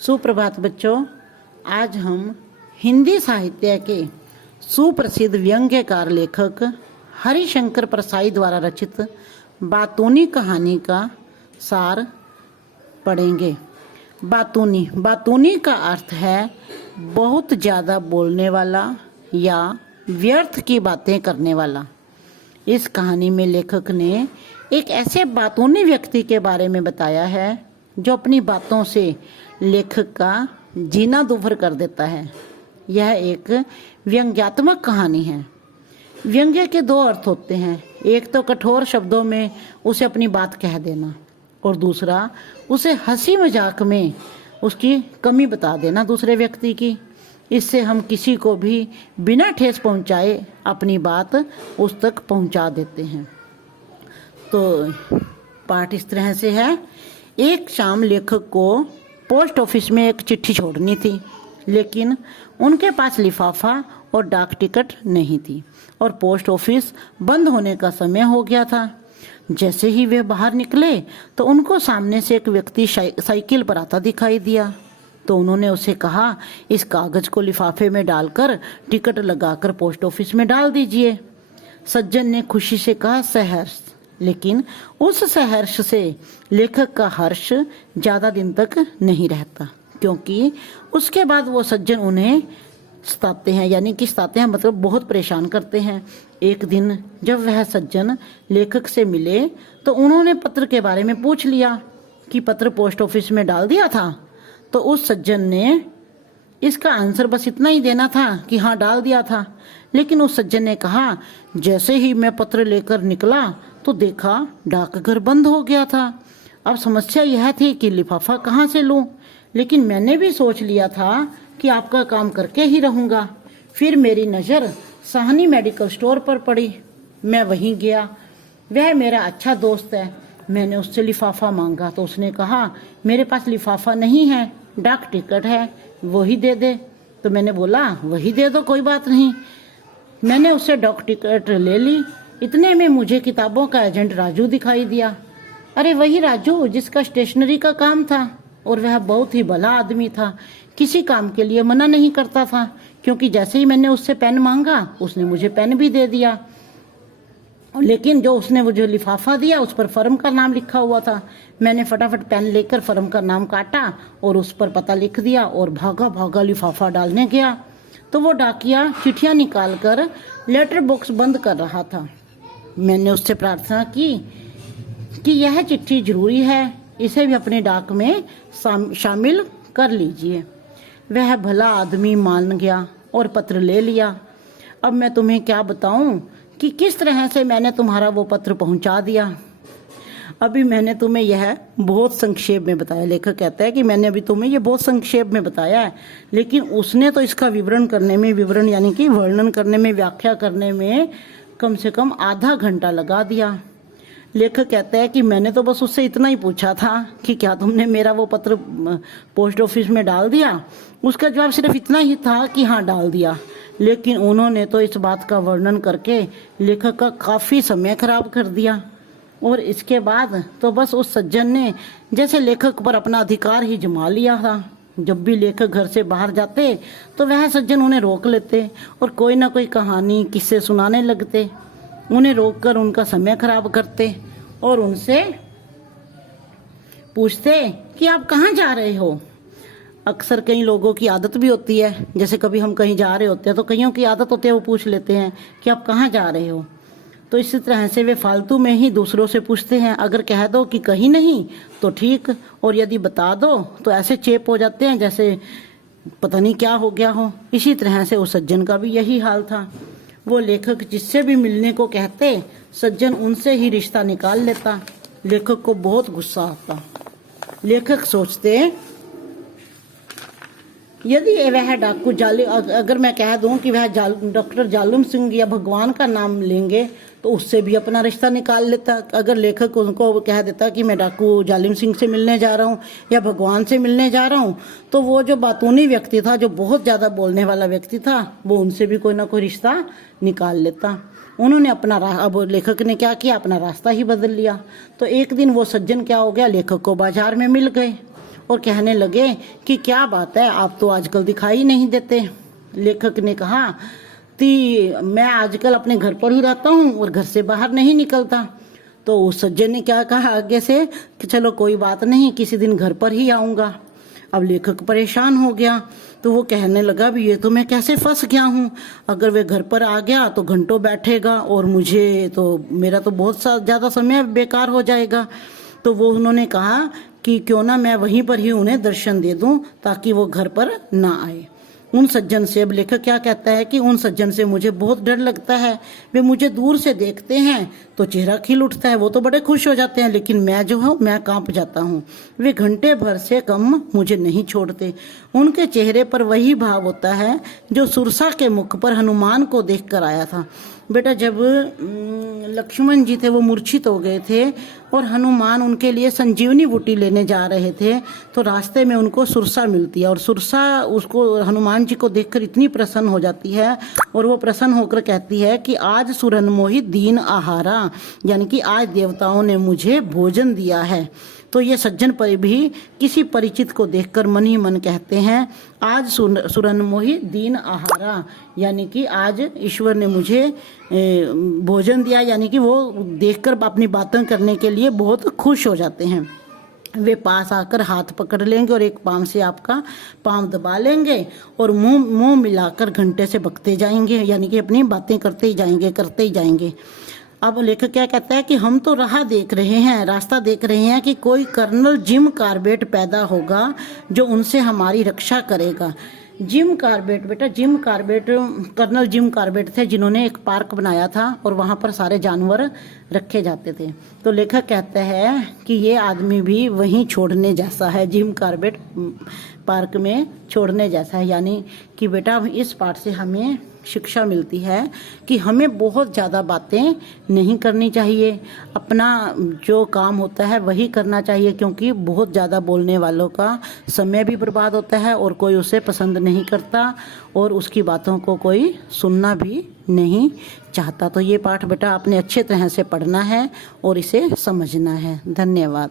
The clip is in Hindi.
सुप्रभात बच्चों। आज हम हिंदी साहित्य के सुप्रसिद्ध व्यंग्यकार लेखक हरिशंकर परसाई द्वारा रचित बातूनी कहानी का सार पढ़ेंगे। बातूनी का अर्थ है बहुत ज़्यादा बोलने वाला या व्यर्थ की बातें करने वाला। इस कहानी में लेखक ने एक ऐसे बातूनी व्यक्ति के बारे में बताया है जो अपनी बातों से लेखक का जीना दूभर कर देता है। यह एक व्यंग्यात्मक कहानी है। व्यंग्य के दो अर्थ होते हैं, एक तो कठोर शब्दों में उसे अपनी बात कह देना और दूसरा उसे हंसी मजाक में उसकी कमी बता देना दूसरे व्यक्ति की। इससे हम किसी को भी बिना ठेस पहुंचाए अपनी बात उस तक पहुंचा देते हैं। तो पाठ इस तरह से है। एक शाम लेखक को पोस्ट ऑफिस में एक चिट्ठी छोड़नी थी, लेकिन उनके पास लिफाफा और डाक टिकट नहीं थी और पोस्ट ऑफिस बंद होने का समय हो गया था। जैसे ही वे बाहर निकले तो उनको सामने से एक व्यक्ति साइकिल पर आता दिखाई दिया। तो उन्होंने उसे कहा, इस कागज को लिफाफे में डालकर टिकट लगाकर पोस्ट ऑफिस में डाल दीजिए। सज्जन ने खुशी से कहा, सहर्ष। लेकिन उस सहर्ष से लेखक का हर्ष ज़्यादा दिन तक नहीं रहता, क्योंकि उसके बाद वो सज्जन उन्हें सताते हैं, यानी कि सताते हैं मतलब बहुत परेशान करते हैं। एक दिन जब वह सज्जन लेखक से मिले तो उन्होंने पत्र के बारे में पूछ लिया कि पत्र पोस्ट ऑफिस में डाल दिया था। तो उस सज्जन ने इसका आंसर बस इतना ही देना था कि हाँ डाल दिया था। लेकिन उस सज्जन ने कहा, जैसे ही मैं पत्र लेकर निकला तो देखा डाकघर बंद हो गया था। अब समस्या यह थी कि लिफाफा कहाँ से लूँ, लेकिन मैंने भी सोच लिया था कि आपका काम करके ही रहूँगा। फिर मेरी नज़र साहनी मेडिकल स्टोर पर पड़ी। मैं वहीं गया। वह मेरा अच्छा दोस्त है। मैंने उससे लिफाफा मांगा तो उसने कहा, मेरे पास लिफाफा नहीं है, डाक टिकट है, वही दे दे। तो मैंने बोला, वही दे दो, कोई बात नहीं। मैंने उससे डाक टिकट ले ली। इतने में मुझे किताबों का एजेंट राजू दिखाई दिया। अरे वही राजू जिसका स्टेशनरी का काम था, और वह बहुत ही भला आदमी था। किसी काम के लिए मना नहीं करता था, क्योंकि जैसे ही मैंने उससे पेन मांगा उसने मुझे पेन भी दे दिया। लेकिन जो उसने मुझे लिफाफा दिया उस पर फर्म का नाम लिखा हुआ था। मैंने फटाफट पेन लेकर फर्म का नाम काटा और उस पर पता लिख दिया और भागा भागा लिफाफा डालने गया। तो वो डाकिया चिट्ठियाँ निकाल कर लेटर बॉक्स बंद कर रहा था। मैंने उससे प्रार्थना की कि यह चिट्ठी जरूरी है, इसे भी अपने डाक में शामिल कर लीजिए। वह भला आदमी मान गया और पत्र ले लिया। अब मैं तुम्हें क्या बताऊं कि किस तरह से मैंने तुम्हारा वो पत्र पहुंचा दिया। अभी मैंने तुम्हें यह बहुत संक्षेप में बताया। लेखक कहता है कि मैंने अभी तुम्हें ये बहुत संक्षेप में बताया है, लेकिन उसने तो इसका विवरण करने में, विवरण यानी कि वर्णन करने में, व्याख्या करने में कम से कम आधा घंटा लगा दिया। लेखक कहता है कि मैंने तो बस उससे इतना ही पूछा था कि क्या तुमने मेरा वो पत्र पोस्ट ऑफिस में डाल दिया। उसका जवाब सिर्फ इतना ही था कि हाँ डाल दिया। लेकिन उन्होंने तो इस बात का वर्णन करके लेखक का काफ़ी समय खराब कर दिया। और इसके बाद तो बस उस सज्जन ने जैसे लेखक पर अपना अधिकार ही जमा लिया था। जब भी लेखक घर से बाहर जाते तो वह सज्जन उन्हें रोक लेते और कोई ना कोई कहानी, किस्से सुनाने लगते। उन्हें रोककर उनका समय खराब करते और उनसे पूछते कि आप कहाँ जा रहे हो। अक्सर कई लोगों की आदत भी होती है, जैसे कभी हम कहीं जा रहे होते हैं तो कईयों की आदत होती है वो पूछ लेते हैं कि आप कहाँ जा रहे हो। तो इसी तरह से वे फालतू में ही दूसरों से पूछते हैं। अगर कह दो कि कहीं नहीं तो ठीक, और यदि बता दो तो ऐसे चेप हो जाते हैं जैसे पता नहीं क्या हो गया हो। इसी तरह से उस सज्जन का भी यही हाल था। वो लेखक जिससे भी मिलने को कहते, सज्जन उनसे ही रिश्ता निकाल लेता। लेखक को बहुत गुस्सा आता। लेखक सोचते, यदि वह डाकू अगर मैं कह दूं कि वह डॉक्टर जालिम सिंह या भगवान का नाम लेंगे तो उससे भी अपना रिश्ता निकाल लेता। अगर लेखक उनको कह देता कि मैं डाकू जालिम सिंह से मिलने जा रहा हूँ या भगवान से मिलने जा रहा हूँ, तो वो जो बातूनी व्यक्ति था, जो बहुत ज़्यादा बोलने वाला व्यक्ति था, वो उनसे भी कोई ना कोई रिश्ता निकाल लेता। उन्होंने अब लेखक ने क्या किया, अपना रास्ता ही बदल लिया। तो एक दिन वो सज्जन क्या हो गया, लेखक को बाजार में मिल गए और कहने लगे कि क्या बात है, आप तो आजकल दिखाई नहीं देते। लेखक ने कहा कि मैं आजकल अपने घर पर ही रहता हूँ और घर से बाहर नहीं निकलता। तो उस सज्जन ने क्या कहा आगे से कि चलो कोई बात नहीं, किसी दिन घर पर ही आऊँगा। अब लेखक परेशान हो गया, तो वो कहने लगा भी ये तो मैं कैसे फंस गया हूँ, अगर वे घर पर आ गया तो घंटों बैठेगा और मुझे तो मेरा तो बहुत ज़्यादा समय बेकार हो जाएगा। तो वो उन्होंने कहा कि क्यों ना मैं वहीं पर ही उन्हें दर्शन दे दूं ताकि वो घर पर ना आए। उन सज्जन से, अब लेखक क्या कहता है कि उन सज्जन से मुझे बहुत डर लगता है, वे मुझे दूर से देखते हैं तो चेहरा खिल उठता है, वो तो बड़े खुश हो जाते हैं, लेकिन मैं जो हूँ मैं कांप जाता हूँ। वे घंटे भर से कम मुझे नहीं छोड़ते। उनके चेहरे पर वही भाव होता है जो सुरसा के मुख पर हनुमान को देख कर आया था। बेटा, जब लक्ष्मण जी थे वो मूर्छित हो गए थे और हनुमान उनके लिए संजीवनी बूटी लेने जा रहे थे, तो रास्ते में उनको सुरसा मिलती है और सुरसा उसको हनुमान जी को देखकर इतनी प्रसन्न हो जाती है और वो प्रसन्न होकर कहती है कि आज सुरन मोहि दीन आहारा, यानी कि आज देवताओं ने मुझे भोजन दिया है। तो ये सज्जन पर भी किसी परिचित को देखकर मन ही मन कहते हैं आज सुरन मोहि दीन आहारा, यानी कि आज ईश्वर ने मुझे भोजन दिया, यानी कि वो देखकर अपनी बातें करने के लिए बहुत खुश हो जाते हैं। वे पास आकर हाथ पकड़ लेंगे और एक पाँव से आपका पाँव दबा लेंगे और मुंह मिलाकर घंटे से बकते जाएंगे, यानी कि अपनी बातें करते ही जाएंगे। अब लेखक क्या कहता है कि हम तो राह देख रहे हैं, रास्ता देख रहे हैं कि कोई कर्नल जिम कार्बेट पैदा होगा जो उनसे हमारी रक्षा करेगा। जिम कार्बेट, बेटा Jim Corbett colonel Jim Corbett थे जिन्होंने एक पार्क बनाया था और वहाँ पर सारे जानवर रखे जाते थे। तो लेखक कहते हैं कि ये आदमी भी वहीं छोड़ने जैसा है, जिम कार्बेट पार्क में छोड़ने जैसा है। यानी कि बेटा इस पाठ से हमें शिक्षा मिलती है कि हमें बहुत ज़्यादा बातें नहीं करनी चाहिए, अपना जो काम होता है वही करना चाहिए, क्योंकि बहुत ज़्यादा बोलने वालों का समय भी बर्बाद होता है और कोई उसे पसंद नहीं करता और उसकी बातों को कोई सुनना भी नहीं चाहता। तो ये पाठ बेटा आपने अच्छे तरह से पढ़ना है और इसे समझना है। धन्यवाद।